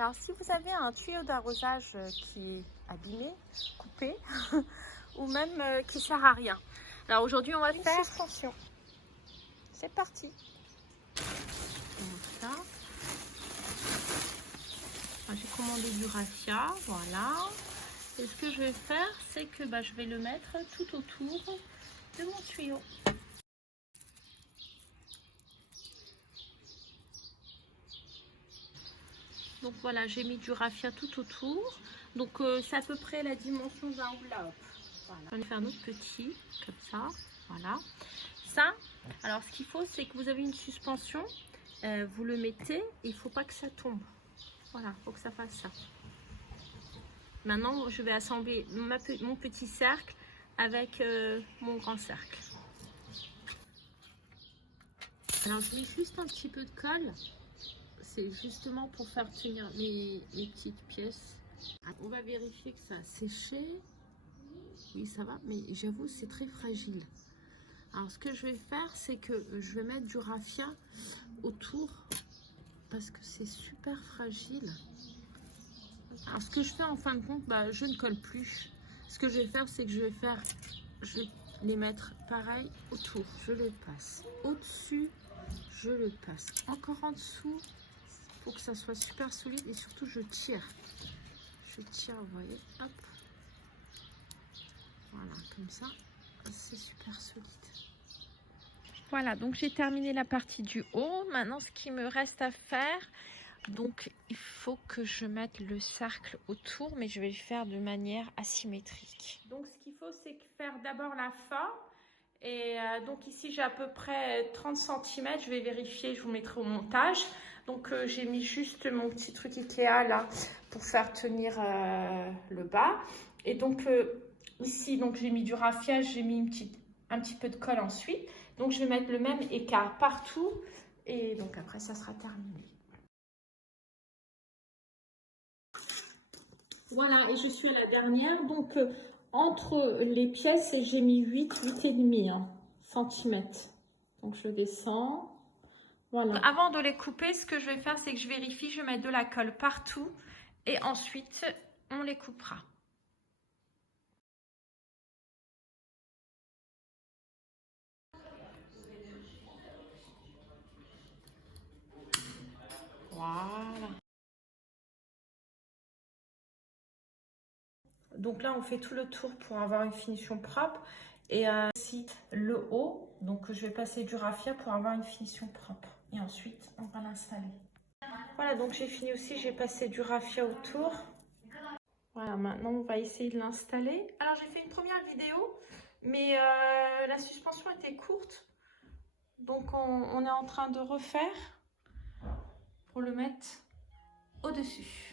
Alors si vous avez un tuyau d'arrosage qui est abîmé, coupé, ou même qui ne sert à rien. Alors aujourd'hui on va faire suspension. C'est parti. Comme ça. J'ai commandé du raffia, voilà. Et ce que je vais faire, c'est que je vais le mettre tout autour de mon tuyau. Donc voilà, j'ai mis du raffia tout autour. Donc c'est à peu près la dimension d'un hula hoop. Voilà. On va faire notre petit, comme ça. Voilà. Ça, alors ce qu'il faut, c'est que vous avez une suspension. Vous le mettez et il ne faut pas que ça tombe. Voilà, il faut que ça fasse ça. Maintenant, je vais assembler mon petit cercle avec mon grand cercle. Alors, je mets juste un petit peu de colle. C'est justement pour faire tenir mes petites pièces. On va vérifier que ça a séché. Oui, ça va, mais j'avoue, c'est très fragile. Alors, ce que je vais faire, c'est que je vais mettre du raffia autour parce que c'est super fragile. Alors, ce que je fais en fin de compte, je ne colle plus. Ce que je vais faire, c'est que je vais les mettre pareil autour. Je les passe au-dessus, je le passe encore en dessous pour que ça soit super solide et surtout je tire. Je tire, vous voyez, hop. Voilà, comme ça, c'est super solide. Voilà, donc j'ai terminé la partie du haut. Maintenant, ce qui me reste à faire, donc il faut que je mette le cercle autour, mais je vais le faire de manière asymétrique. Donc ce qu'il faut, c'est faire d'abord la forme. Et donc ici j'ai à peu près 30 cm, je vais vérifier, je vous mettrai au montage. Donc j'ai mis juste mon petit truc Ikea là pour faire tenir le bas. Et donc ici donc j'ai mis du raffia, j'ai mis un petit peu de colle ensuite. Donc je vais mettre le même écart partout et donc après ça sera terminé. Voilà, et je suis à la dernière, donc entre les pièces, j'ai mis 8,5 cm. Donc je descends. Voilà. Avant de les couper, ce que je vais faire, c'est que je vérifie, je mets de la colle partout et ensuite on les coupera. Voilà. Donc là, on fait tout le tour pour avoir une finition propre. Et aussi le haut, donc je vais passer du raffia pour avoir une finition propre. Et ensuite, on va l'installer. Voilà, donc j'ai fini aussi, j'ai passé du raffia autour. Voilà, maintenant on va essayer de l'installer. Alors j'ai fait une première vidéo, mais la suspension était courte. Donc on est en train de refaire pour le mettre au-dessus.